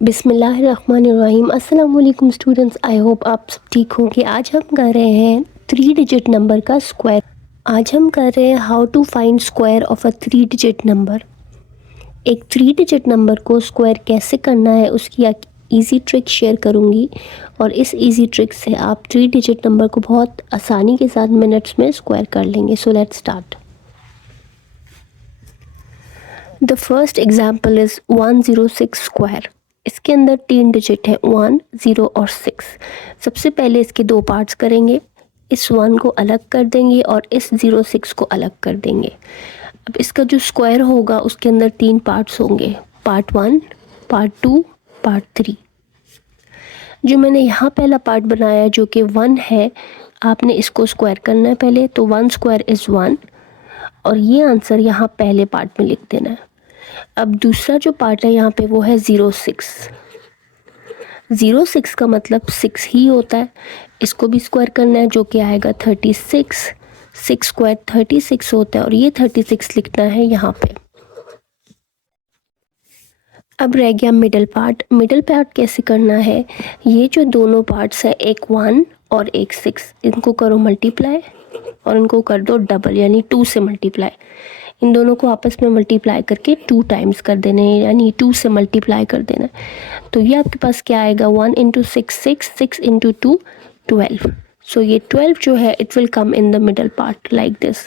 बिस्मिल्लाहिर्रहमानिर्रहीम। अस्सलाम वालेकुम स्टूडेंट्स, आई होप आप सब ठीक होंगे। आज हम कर रहे हैं 3 डिजिट नंबर का स्क्वायर। आज हम कर रहे हैं how to find square of a 3 digit number. एक 3 डिजिट नंबर को स्क्वायर कैसे करना है उसकी एक ईजी ट्रिक शेयर करूंगी, और इस ईजी ट्रिक से आप 3 डिजिट नंबर को बहुत आसानी के साथ मिनट्स में स्क्वायर कर लेंगे। So let's start. The first example is 106 square. इसके अंदर 3 डिजिट है 1, 0 और 6। सबसे पहले इसके 2 पार्ट्स करेंगे। इस 1 को अलग कर देंगे और इस 06 को अलग कर देंगे। अब इसका जो स्क्वायर होगा उसके अंदर 3 पार्ट्स होंगे, पार्ट 1, पार्ट 2, पार्ट 3। जो मैंने यहाँ पहला पार्ट बनाया जो कि 1 है, आपने इसको स्क्वायर करना है पहले। तो 1 स्क्वायर इज़ 1, और ये आंसर यहाँ पहले पार्ट में लिख देना है। अब दूसरा जो पार्ट है यहाँ पे वो है 06। 06 का मतलब 6 ही होता है। इसको भी स्क्वायर करना है जो कि आएगा 36। 6 स्क्वायर 36 होता है, और ये 36 लिखना है यहाँ पे। अब रह गया मिडल पार्ट। मिडल पार्ट कैसे करना है, ये जो दोनों पार्ट्स हैं, एक 1 और एक 6, इनको करो मल्टीप्लाई और इनको कर दो डबल, यानी 2 से मल्टीप्लाई। इन दोनों को आपस में मल्टीप्लाई करके 2 टाइम्स कर देने हैं, यानी 2 से मल्टीप्लाई कर देना है। तो ये आपके पास क्या आएगा, 1 इंटू 6 6, 6 इंटू 2 12। सो ये 12 जो है it will come in the middle part like this.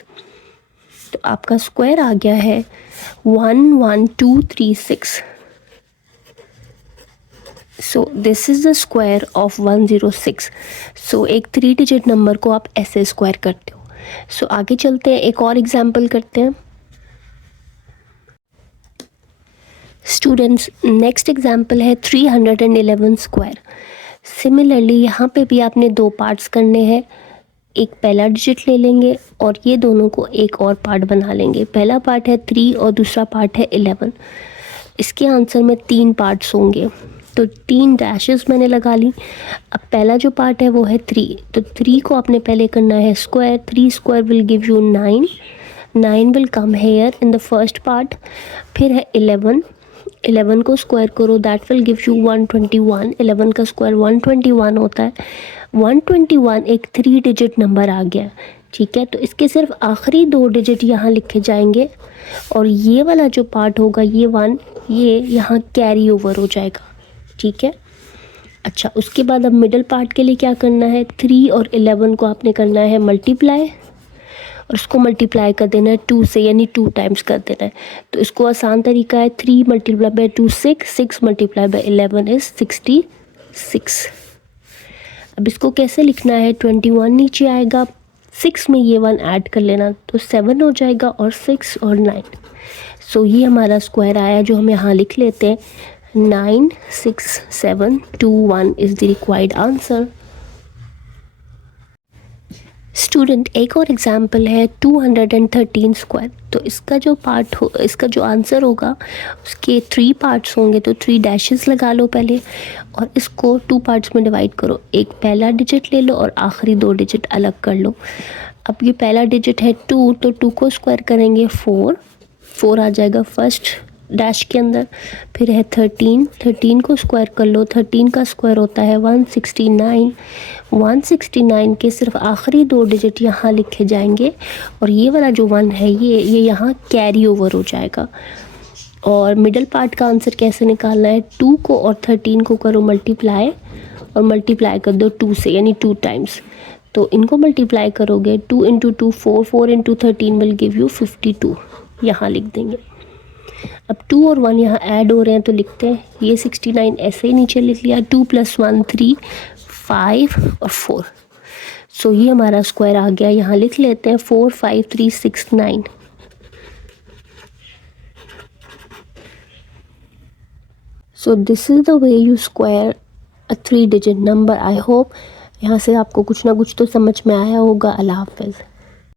तो आपका स्क्वायर आ गया है 1 1 2 3 6। So this is the square of 106। सो एक 3 डिजिट नंबर को आप ऐसे स्क्वायर करते हो। सो आगे चलते हैं, एक और एग्जाम्पल करते हैं स्टूडेंट्स। नेक्स्ट एग्जाम्पल है 311 स्क्वायर। सिमिलरली यहाँ पे भी आपने 2 पार्ट्स करने हैं। एक पहला डिजिट ले लेंगे और ये दोनों को एक और पार्ट बना लेंगे। पहला पार्ट है 3 और दूसरा पार्ट है 11। इसके आंसर में 3 पार्ट्स होंगे, तो 3 डैशेस मैंने लगा ली। अब पहला जो पार्ट है वो है 3, तो 3 को आपने पहले करना है square. 3 square will give you 9। 9 will come here in the first part. फिर है 11। 11 को स्क्वायर करो, दैट विल गिव यू 121। 11 का स्क्वायर 121 होता है। 121 एक 3 डिजिट नंबर आ गया, ठीक है। तो इसके सिर्फ आखिरी 2 डिजिट यहाँ लिखे जाएंगे, और ये वाला जो पार्ट होगा ये 1, ये यहाँ कैरी ओवर हो जाएगा, ठीक है। अच्छा, उसके बाद अब मिडल पार्ट के लिए क्या करना है, 3 और 11 को आपने करना है मल्टीप्लाई, और उसको मल्टीप्लाई कर देना है 2 से, यानी 2 टाइम्स कर देना है। तो इसको आसान तरीका है, 3 multiply by 2 6, 6 multiply by 11 is 66। अब इसको कैसे लिखना है, 21 नीचे आएगा, 6 में ये 1 ऐड कर लेना, तो 7 हो जाएगा, और 6 और 9। सो ये हमारा स्क्वायर आया जो हम यहाँ लिख लेते हैं, 9 6 7 2 1 is the required answer. Student एक और एग्जाम्पल है 213 स्क्वायर। तो इसका जो पार्ट हो, इसका जो आंसर होगा उसके 3 पार्ट्स होंगे, तो 3 डैशेस लगा लो पहले, और इसको 2 पार्ट्स में डिवाइड करो। एक पहला डिजिट ले लो और आखिरी 2 डिजिट अलग कर लो। अब ये पहला डिजिट है 2, तो 2 को स्क्वायर करेंगे 4, 4 आ जाएगा फर्स्ट डैश के अंदर। फिर है 13, 13 को स्क्वायर कर लो, 13 का स्क्वायर होता है 169। 169 के सिर्फ आखिरी 2 डिजिट यहाँ लिखे जाएंगे, और ये वाला जो 1 है ये यहाँ कैरी ओवर हो जाएगा। और मिडल पार्ट का आंसर कैसे निकालना है, 2 को और 13 को करो मल्टीप्लाई, और मल्टीप्लाई कर दो 2 से, यानी 2 टाइम्स। तो इनको मल्टीप्लाई करोगे, 2 into 2 4, 4 into 13 will give you 52, यहाँ लिख देंगे। अब 2 और 1 यहाँ ऐड हो रहे हैं, तो लिखते हैं ये 69 ऐसे ही नीचे लिख लिया। 2 + 1 3, 5 और 4। सो ये हमारा स्क्वायर आ गया, यहाँ लिख लेते हैं 4 5 3 6 9। So this is the way you square a 3 digit number. I hope यहाँ से आपको कुछ ना कुछ तो समझ में आया होगा। अल्लाह हाफ़िज़।